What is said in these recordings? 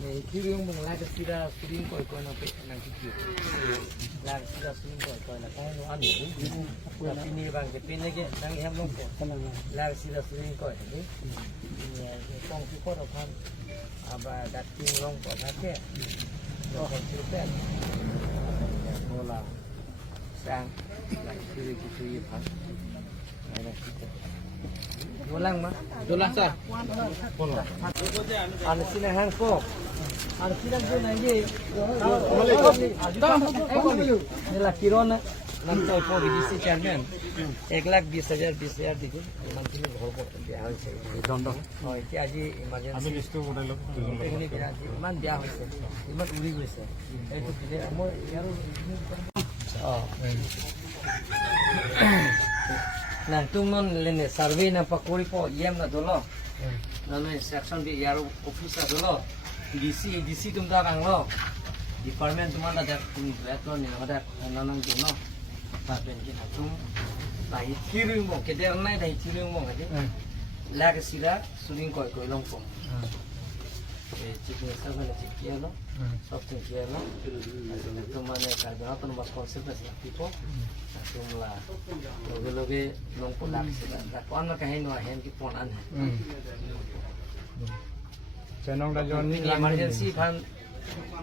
Kiri yung mga lagat sila suling ko na nang kikir. Lagat sila suling ko na kaya no ano yung pinibang ke pinage nang hamlong ko. Lagat sila suling ko ni. Ini kong ko ro kan aba dating long ko থাকে. Ko silpen. Bola sang kiri kiri pan. Ada kita. Dolang mah. Dolang sah. Bola. Ano sinahan ko? Ano sinahan ko na ye? Nila kirona nanti po bigisi chairman 1,20,000 দিকে monthly ঘর করতে দেয়া হয়েছে দণ্ড হয় কি আজি ইমার্জেন্সি আমি লিস্ট উঠাই লম এখানে বিরাজি ইমান দেয়া হয়েছে ইমান উড়ি গৈছে এইটো দিলে মই ইয়াৰো না তুমন লেনে সার্ভে না পকড়ি পো ইএম না দলো ননে সেকশন বি ইয়ারো অফিস না দলো ডিসি তুমটা কাংলো ডিপার্টমেন্ট তোমার না দেখ তুমি বেতন নি না দেখ নানান দিন না তাপেন কি না তুম নাই থিরিং মো কে দেখ নাই নাই থিরিং মো কে লাগে সিরা সুলিং কই কই লং পো এই চিকিৎসা সাবলে চিকিয়ালো সব চিকিয়ালো তো মানে কারণ তো মাস কনসেপ্ট আছে tipo tumla loge long ko lag sila da kon ma kahin no hen ki pon an chenong da jon ni emergency phan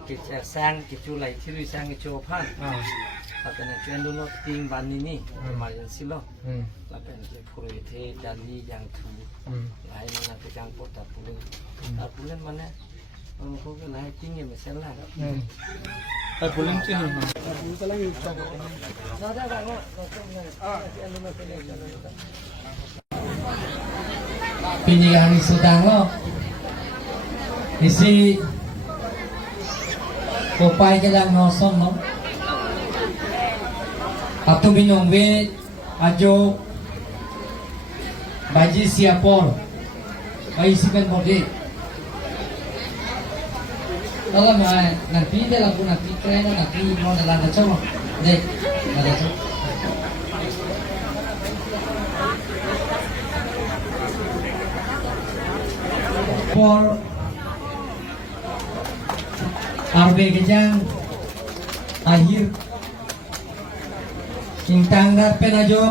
ki sang ki chu lai thiru sang ki chu phan patena chen do no ting ban ni emergency lo la pen ke phuru the dali yang thu lai na ke jang pot ta pulen mane ko ke lai ting ye mesel la tai pulen chin Pinihan sedang lo isi kopai ke dalam nosong lo atau binong we ajo baji siapor bayi sipen bodi kalau mah nanti dalam pun nanti keren nanti mau dalam ada coba deh ada coba por arbe kejang akhir kintang dar penajo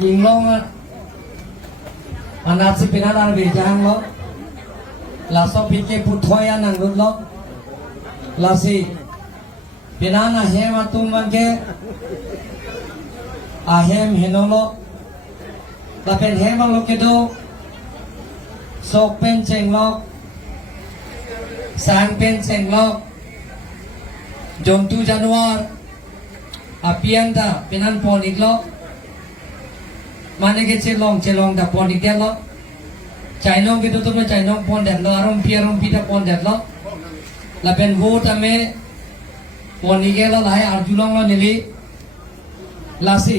kinglong anak si penan arbe kejang lo laso pike puthoya nang lo lasi penan ahem atum bangke ahem henolo lapen hem lo kedo sok pen cheng lok sang pen cheng lok jontu januar apian da penan ponik lok mane ke chelong da ponik dia lok chainong ke tutup chainong pon dat lo arom pi da pon dat lok la pen vote ame ponik ke lo lai arjulong lo nili lasi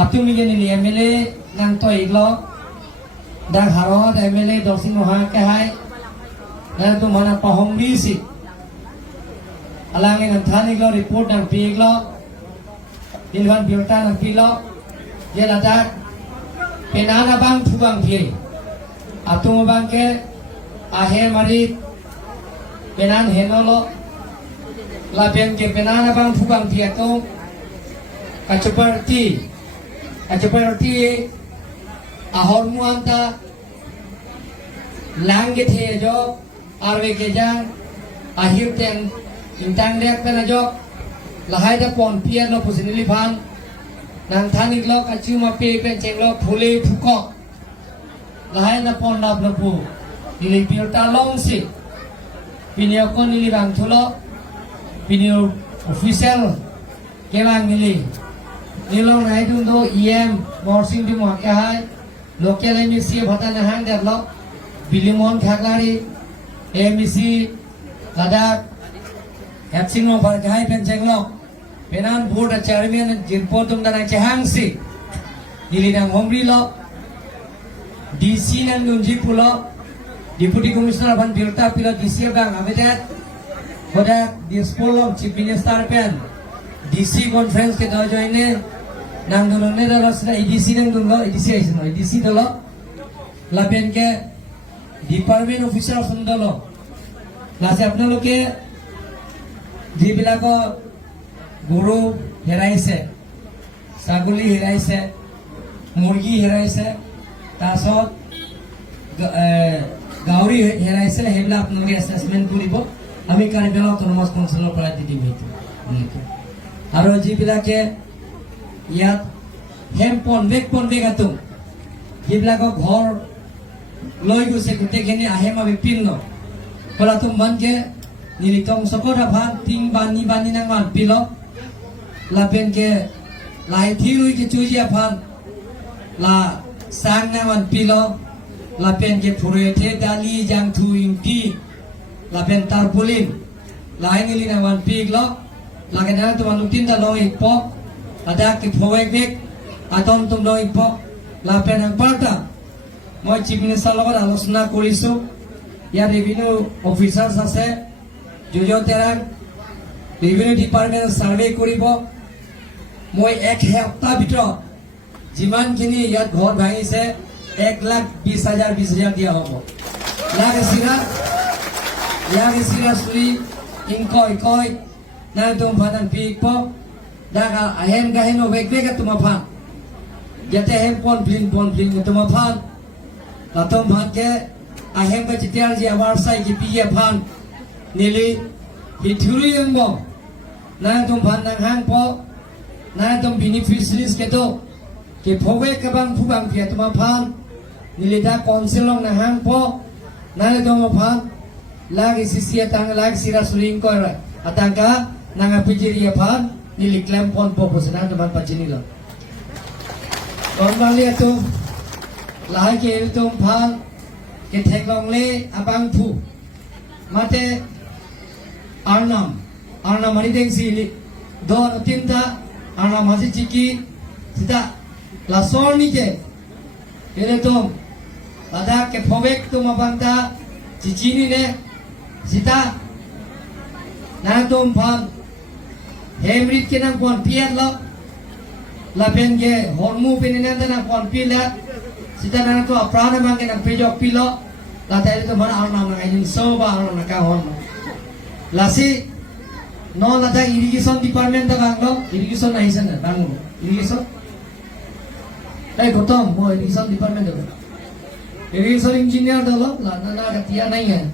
atumi ke nili emele nang to iglo dak harot MLA dosin moha ke hai na tu mana pahong di si alangin anthani lo report nang pi lo inwan biota nang pi lo ye lada penana bang thubang pi atung bang ke ahe mari penan henolo la ben ke penana bang thubang pi to kachuparti ahor muanta langge the jo arve ke jang ahir ten intang dek na jo lahai da pon pia no pusinili phan nang thani lo kachu ma pe pen cheng lo phule phuko lahai na pon nap no pu nili piota long si pinio ko nili bang thulo pinio official ke bang nili nilong nai dun do em morsing di mo ke hai local MSC bhata na hang develop bilimon khaklari MSC ladak hapsing lo par kai pen chenglo penan board chairman jirpo tum dana chehang si dilidang homri lo DC nan nunji pulo deputy commissioner ban birta pila DC bang amedat boda dispol of chief minister pen DC conference ke do joine nang dulu ne dalam sudah edisi nang dulu edisi aja no edisi dulu lapen ke department officer সুন্দৰ লাজে আপোনালোকে যিবিলাকৰ গৰু হেৰাইছে, ছাগলী হেৰাইছে, মুৰ্গী হেৰাইছে, তাৰপিছত গাহৰি হেৰাইছে, সেইবিলাক আপোনালোকে এছেছমেণ্ট কৰিব। আমি কাৰ্বি আংলং অট'নমাছ কাউন্সিলৰ পৰা দি দিম সেইটো। আৰু যিবিলাকে ইয়াত পনবেক আতো যিবিলাকৰ ঘৰ লৈ গৈছে গোটেইখিনি আহে মাবি পিন্ন বলা তুম বানকে নিলিতং সকটা ভাত টিং বানি nang মান পিল লাপেন কে লাই থিলুই কে চুজিয়া ফান লা সাং nang মান পিল লাপেন কে ফুরে থে ডালি জাং থু ইংকি লাপেন tarpulin লাই নিলি nang মান পিক ল লাগে না তোমার তিনটা লং ইপক ada ke phowek atom tum long ipok লাপেন ang parta মই চিফ মিনিষ্টাৰৰ লগত আলোচনা কৰিছোঁ। ইয়াত ৰেভিনিউ অফিচাৰ্ছ আছে, যোজতেৰাক ৰেভিনিউ ডিপাৰ্টমেণ্ট ছাৰ্ভে কৰিব। মই 1 সপ্তাহ ভিতৰত যিমানখিনি ইয়াত ঘৰ ভাঙিছে 1,20,000 দিয়া হ'ব। ইয়াকে চিৰা চুৰি ইনকয় নাই তুম ভানান পিক দাগা আহেম গাহেন বেগ তোমাৰ ফান যাতে হেম পন ফ্লিন তোমাৰ ফান Latom bhatke ahem ka chitiar ji awar sai ki piye phan nili hithuri angbo na tom phan nang hang po na tom beneficiaries ke to ke phowe ka bang phubang pia tuma phan nili da council long na hang po na tom phan lagi sisia tang lag sira suring ko ra atangka nanga pijiria phan nili claim pon po posana teman pachini lo kon bali tu lahai ke tum phang ke theklong le abang thu mate arnam mari deng si li dor tinta arnam haji chiki sita la sorni ke ele tum ada ke phobek tum abangta chichini ne sita na tum phang hemrit ke nang kon piat lo la pen ke hormu penina na kon pilat Sita na to aprana mangke nang pejok pilo la tadi to mana arnam nang ajin soba arnam nang kahon lasi no la ta irrigation department ta banglo irrigation nahi sana bangun irrigation ei gotom mo irrigation department da irrigation engineer da lo la na katia nahi hai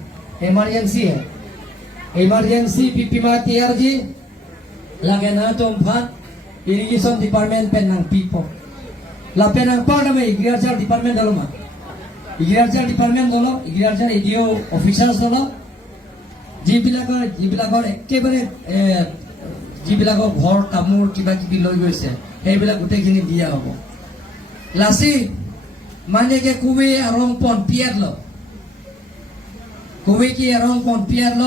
emergency pp ma tiar ji lage na tom phat irrigation department pen nang pipo lapen ang part में agriculture department dalo ma agriculture department dalo agriculture ADO officials dalo যিবিলাকৰ একেবাৰে যিবিলাকৰ ঘৰ কামোৰ কিবা কিবি লৈ গৈছে সেইবিলাক গোটেইখিনি দিয়া হ'ব। লাচি মানে কে কুবে আৰং পন পিয়াৰ ল কুবে কি আৰং পন পিয়াৰ ল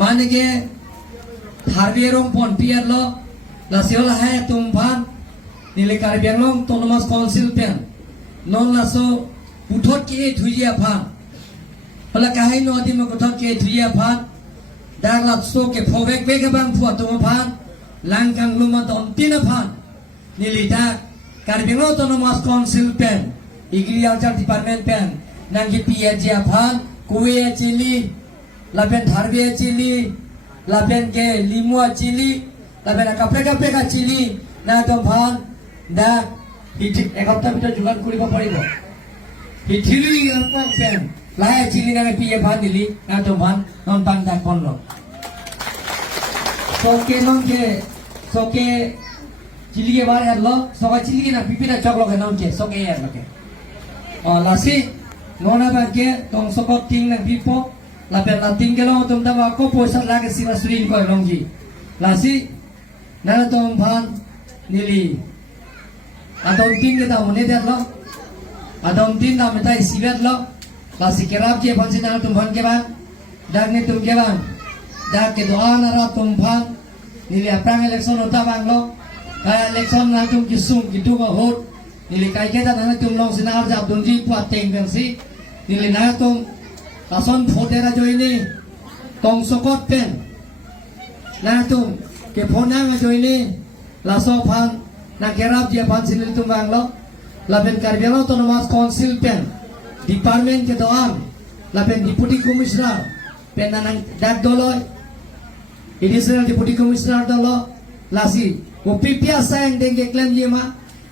মানে কে থাৰবি আৰং পন পিয়াৰ ল লাচি হল হে তুম ভান Nili Karbi Anglong Autonomous Council pen non laso puthot ke thuia phan hola kahai no adi mo puthot ke thuia phan dang lat so ke phobek be ka bang phuat to phan langkang luma don tina phan nili da Karbi Anglong Autonomous Council pen agriculture department pen nangi pia jia phan kuwe chili lapen tharbe chili lapen ke limua chili lapen kapre ka chili na to phan da hitik ekapta bitor jugan kuriব পাৰিব হিথিলি আপক PAN লাই chilli না পিয়ে ভাত দিলি না তো ভান non পাং দা কোন soke চিলি ke bar hello soka চিলি na pipina choklo ke non ke soke er ke lasi nona ba ke tong sokot ting na pipo la pen la ting ke lo tum da ba ko poisa la ke siwa srin ko longji lasi na tom bhan nili adon tin ke ta mone der lo adon tin da metai sivet lo la sikerap ke bhansi na tum bhan ke ba dag ne tum ke ba dag ke doan ara tum bhan nili aprang election ota bang lo election na tum ki sum ki tu ko hot nili kai ke ta na tum long sinar jab dun ji pa teng ben si nili na tum ason photera joini tong sokot pen na tum ke phona ma joini la so phan na kerap dia pan sinil tum bang lo la pen Karbi Anglong Autonomous Council pen department ke doan la pen deputy commissioner pen nanang dak doloi additional deputy commissioner dolo lasi o pipia sang denge claim yema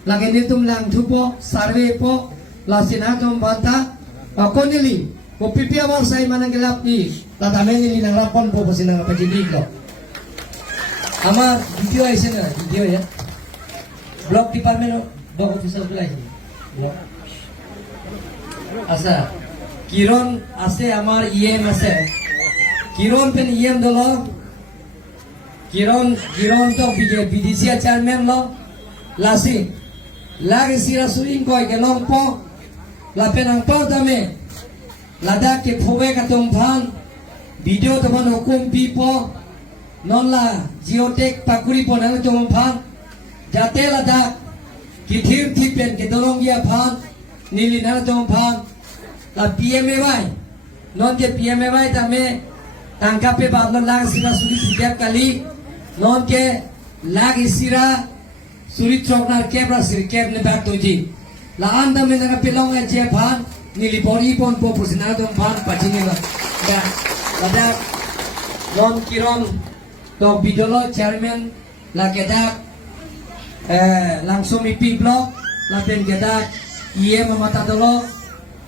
lage nitum lang thupo survey po lasi na tom banta konili o pipia mo sai manang gelap ni la tameni ni nang rapon po sinang pajidi ko আমার video আইছে না video ya block department block officer গুলো আইছে block আচ্ছা কিরণ আছে আমার EM আছে কিরণ PAN EM দল কিরণ তো বিডিসি চেয়ারম্যান ল লাসি লাগে সিরা সুইং কয় গেলং প লাপেন আং পাও দামে লাদা কে ফোবে কাতং ভান ভিডিও তখন হুকুম P p nonla geotek pakuri ponang jong phan jate lada kithir thipen ke dolong ya phan nilina jong phan la PMAY non ke PMAY tame tangka pe badlan lag sira suri siap kali non ke lag sira suri choknar kebra sir keb ne bak toji la anda me na pelong e je phan nili bori pon po pusina jong phan pachini la da lada non kiron to bidolo chairman la kedak langsung ipi blok la ten kedak iye mamata dolo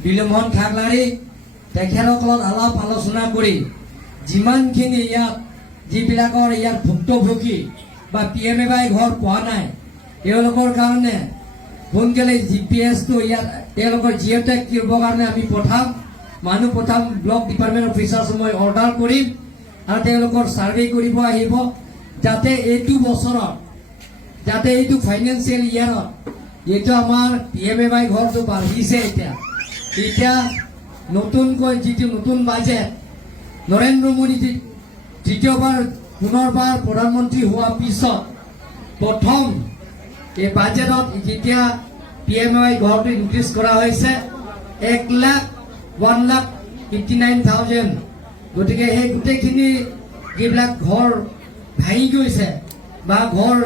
bilemon khaglari tekherok lon alap alosona kori jiman khini ya jibilakor yar bhukto bhuki ba PMAY ঘর পোৱা নাই এওঁলোকৰ কাৰণে সোনকালে GPS তো ইয়াত তেওঁলোকৰ geotag কৰিবৰ কাৰণে আমি পঠাম মানুহ পঠাম ব্লক ডিপাৰ্টমেণ্ট অফিচাৰ সময় অৰ্ডাৰ কৰিম আৰ তেওঁলোকৰ সাৰ্ভে কৰিব আহিব যাতে এইটো বছৰত যাতে এইটো ফাইনান্সিয়েল ইয়াৰত এইটো আমাৰ PMAY ঘৰটো বাঢ়িছে এতিয়া নতুনকৈ যিটো নতুন বাজেট নৰেন্দ্ৰ মোদী দ্বিতীয়বাৰ পুনৰবাৰ প্ৰধানমন্ত্ৰী হোৱাৰ পিছত প্ৰথম এই বাজেটত যেতিয়া PMAY ঘৰটো ইনক্ৰিজ কৰা হৈছে 1,59,000 গতিকে এই গোটেইখিনি যিবিলাক ঘৰ ভাঙি গৈছে বা ঘৰ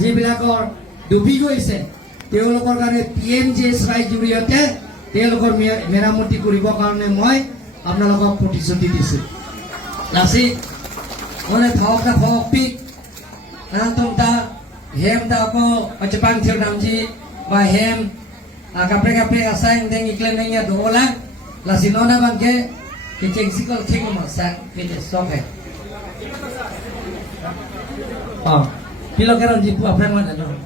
যিবিলাকৰ ডুবি গৈছে তেওঁলোকৰ কাৰণে PMJSY জৰিয়তে তেওঁলোকৰ মেৰামতি কৰিবৰ কাৰণে মই আপোনালোকক প্ৰতিশ্ৰুতি দিছোঁ লাসি মানে থাকা ফপি তংতা হেম দাপো অচপাং থিও নামজি বা হেম কাপড়ে আসাং দেং ইকলেন নেয়া দোলা lassi ননা Banke Kecing sikol king masak pilih soke. Oh, pilo keron jipu apa mana dong?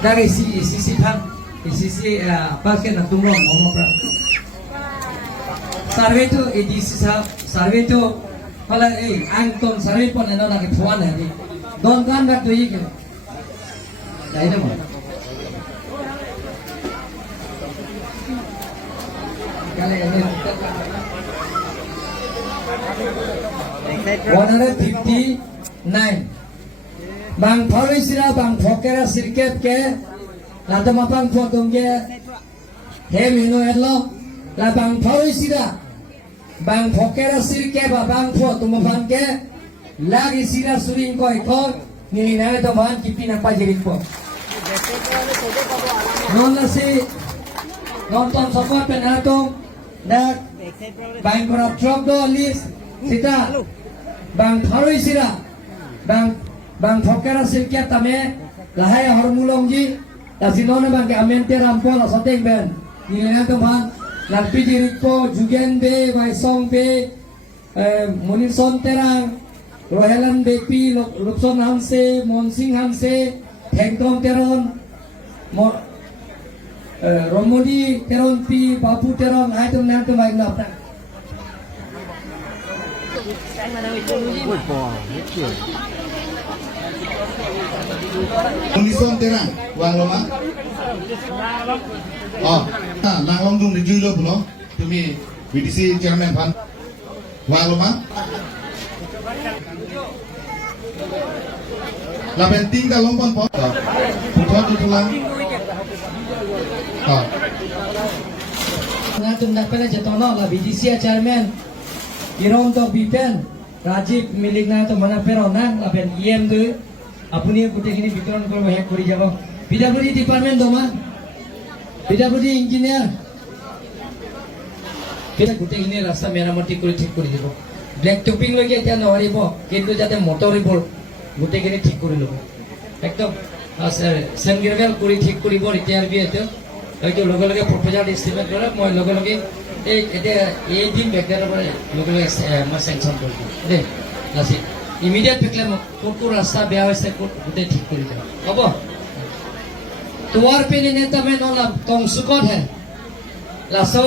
Dari sisi pan, sisi apa ke nak tunggu ngomong apa? Survey tu edisi survey tu kalau angton survey pun ada lagi puan hari. Don kan dah tu ini. Dah ini mana? Kali ini 159 bang phari sira bang phokera sirket ke lata mapang photong ke he mino edlo la bang phari sira bang phokera sirke ba bang photo mapang ke lagi sira suring koi ko nili na to ban kipina pajirik po non la si nonton support penatong dak bang korap drop do list sita bang tharoi sira bang phokera sirkia tame lahai hormulong ji tasinone bang ke amente rampo la soteng ben nilena to ban larpi jirikpo jugen be waisong be monison terang rohelan bepi lupson hamse monsing hamse thengtong teron Romodi teron pi bapu teron hai tum nan tu mai ngap tak Monison terang wang loma oh nang long dung review lo puno tumi BDC chairman pan wang loma la penting ka lompon po puthot tulang na tum dak pele jetono la BDC chairman Kiron to bipen Rajiv milik na to mana perona la ben EM du apuni goteখিনি বিতৰণ কৰিব হে কৰি যাব PWD department দমা PWD engineer কিন্তু গোটেইখিনি ৰাস্তা মেৰামতি কৰি ঠিক কৰি দিব ব্লেক টপিং লৈকে এতিয়া নোৱাৰিব কিন্তু যাতে মটৰিবোৰ গোটেইখিনি ঠিক কৰি ল'ব একদম চেনগ্ৰেভেল কৰি ঠিক কৰিব এতিয়াৰ বিয়েটো হয়তো লগে লগে প্ৰপ'জাল এষ্টিমেট কৰে মই লগে লগে এতিয়া এই দিন বেগদাৰৰ পৰা লগে লগে মই চেংচন কৰি দিম দেই লাচি ইমিডিয়েট ফেকলে ক'ত ৰাস্তা বেয়া হৈছে ক'ত গোটেই ঠিক কৰি দিম হ'ব তোমাৰ পিনে নেতামে নলাম টংচুকত হে লাচো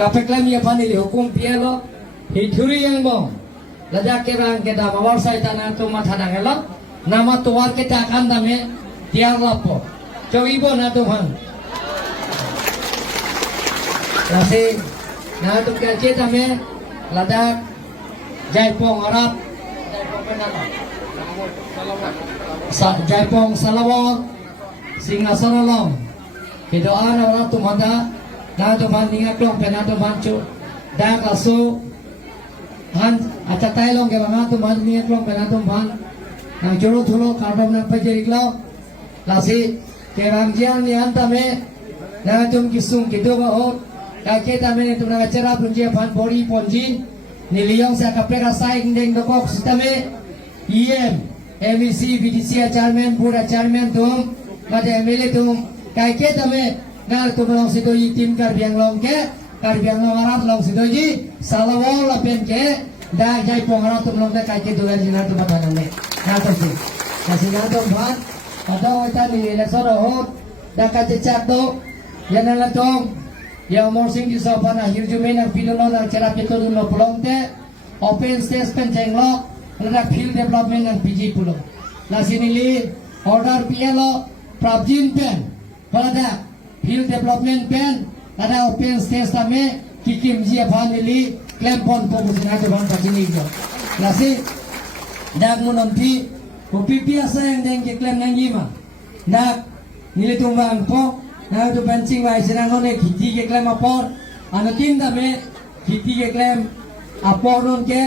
kapeklam ya panili hukum pialo hithuri yang bong lada kerang kita bawar sai tanah tu matha dangelo nama tuar kita akan dame tiar lapo coibo na tuhan lasi na tu kaje dame lada jaipong arab jaipong penala jaipong salawat singasanalong kidoan orang tumada na tuhan ninga klong pena tuhan cu dak lasu han acha tailong ke banga tuhan ninga klong pena tuhan nang juru thulo karbon nang pajiriklo lasi ke ramjian ni antame na tum kisung kido ba ho ka ke tame ni tumna acara punji phan bori ponji ni liong sa kapera sai ding do kok sisteme MEC BDC chairman board chairman tum mate MLA tum ka ke tame Ngal tumulong si doji tim karbiang long arat long si doji salawol lapen ke dah jai pong arat tumulong ke kai ke doyan jinar tu matanan me nato si kasih nato bhat pada wajah ni eleksor rohot dah kaje cak do yang nalatong yang umur sing di sopan akhir jume nang pilono nang cerap itu dulu pulong te open space pencenglok ledak field development nang PG pulong nasi nili order PLO prabjin pen pada field development pen ada open space tame kikim jia family claim pon fokus na tuhan pacini jo nasi dak munonti kopi biasa yang deng ke claim nang gima dak nili tumbang po na tu pencing wai senang one kiti ke claim apor anu tim tame kiti ke claim apor non ke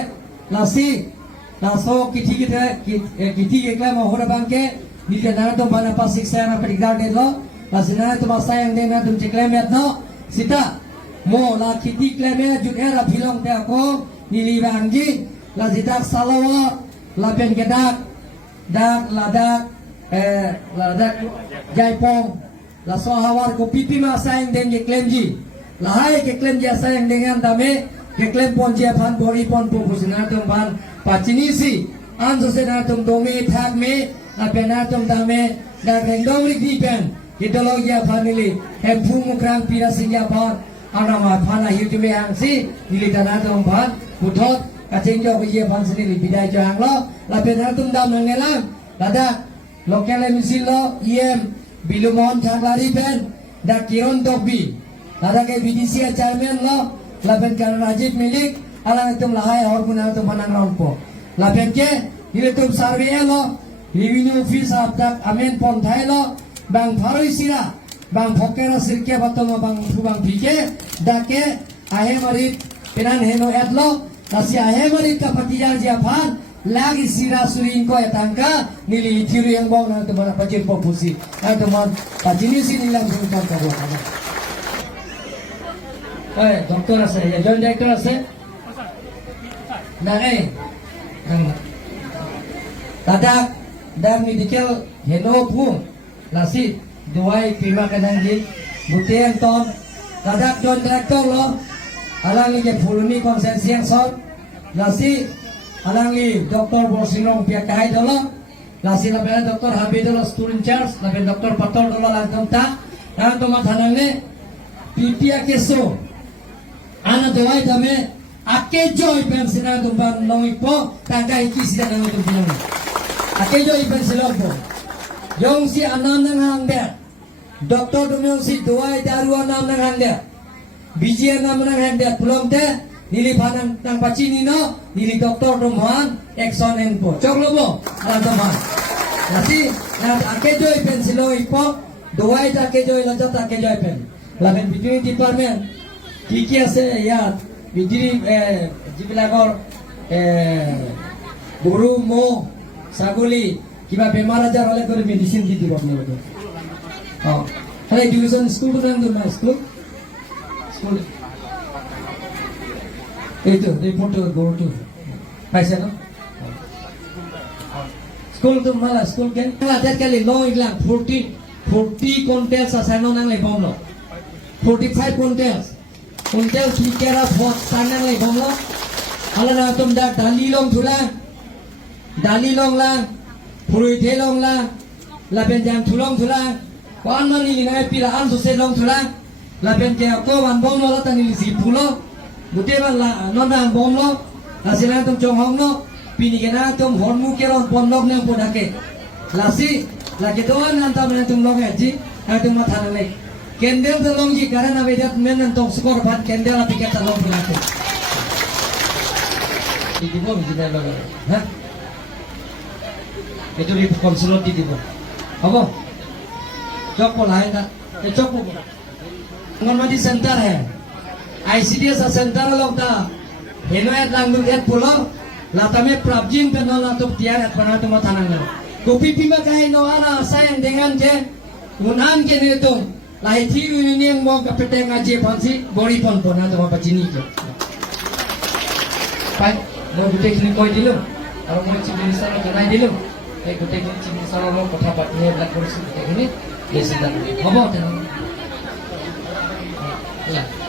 nasi naso kiti ke claim hora bangke nili na tu bana pasik saya na perikar delo Pasina tu masa yang dia nak tunjuk klaim no sita mo la kiti klaim jut era filong te ako nili banggi la sita salawat la pen kedak dak ladak jaipong la sohawar ko pipi masa yang dia klaim ji la hai ke klaim jasa yang dengan dame ke klaim pon je phan bori pon pu pusina tum ban pacini si anso se na tum domi thak me la pena tum dame dak rendong ri di pen Ideologia family empu mukrang pira Singapore anama phana hiume angsi nilitana dom bhan puthot kaching jo ye bhan sini bidai jo anglo la pena tum dam nangelam lada local MCL lo bilumon thaglari pen da kiron tobi lada ke BDC chairman lo la pen kan Rajib Milik alang tum lahai aur guna tum manang rompo la pen ke ile tum survey lo revenue office apdak amen pon thai lo bang faroi sira bang phokera sirke batoma bang bang pike dake ahe marit penan heno edlo nasi ahe marit ka patijar dia phan lagi sira surin ko etangka nili thiru yang bong na tu mana pajin popusi na tu man pajini si nilang sungkan ka buat ada doktor ase ya jon doktor ase na tadak dan medical heno pun nasi duai pima kadang di butian ton tadak jon direktor lo alang ni je fuluni konsensiang sot nasi alang ni doktor Borsinong pia kai dolo nasi la pena doktor Habib dolo student charge la pena doktor Pator dolo langsung ta nang to mathanang ne pipia keso ana duai dame ake joy pensina tumban longipo tangka iki sida nang tumban ake joy pensilo po Jong si anam nang hangde, doktor dumyong si duai daru anam nang hangde, biji anam nang hangde, pulang te nili panang nang pacini no, nili doktor dumhan ekson enpo, cok lobo alam dumhan. Nasi nang akejo ipen silo ipo, duai ta akejo ilanjat ta akejo ipen. Lamen between department, kiki ase ya, bidiri jibilagor buru mo saguli. Kiba bemar ajar oleh kore medicine di dibuat nih betul. Oh, hari division school pun yang dulu school. এইটো ৰিপৰ্টটো গৰুটো পাইছে ন স্কুলটো মালা school কেন আজাদ কালি ল ইগলা 40 কন্টেলস আছে ন নাং লাই বম ল 45 কন্টেলস ঠিকেরা ফট সানাং লাই বম ল আলানা তুম দা ডালি লং লা ফুরুই থে লং লা লাবেন জাং থুলং থুলা কোন মানি লিনাই পিলা আন সুসে লং থুলা লাবেন কে ko wan bom lo la tani li si phulo gute ban la non dang bom lo la sina tum chong hong no pini ke na tum hon mu ke ron pon lok ne po dake la si la ke to an tam ne tum lok he ji ha tum ma thana le kendel to long ji karana ve dat men nan tong skor phat kendel api ke ta long pula ke di bo ji na lo ha itu di konsulot di bo apa chok po lai na chok po anganwadi centre है ICDS centre लगता हेनोएट लांगुल eight पुलो लाता में प्राप्जिंग पे no लातो तियार eight बना तो मत आना कोपी पीमा काहे नो आना Sion dengan je unan ke ne to lai thi union mo ka peteng aje phansi bori pon pona to apa jini ke pai mo gute kini koi dilu aro mo chini sara janai dilu ei gute kini chini sara mo kotha patne la korisi gute kini ye sidhan hobo ten Yeah.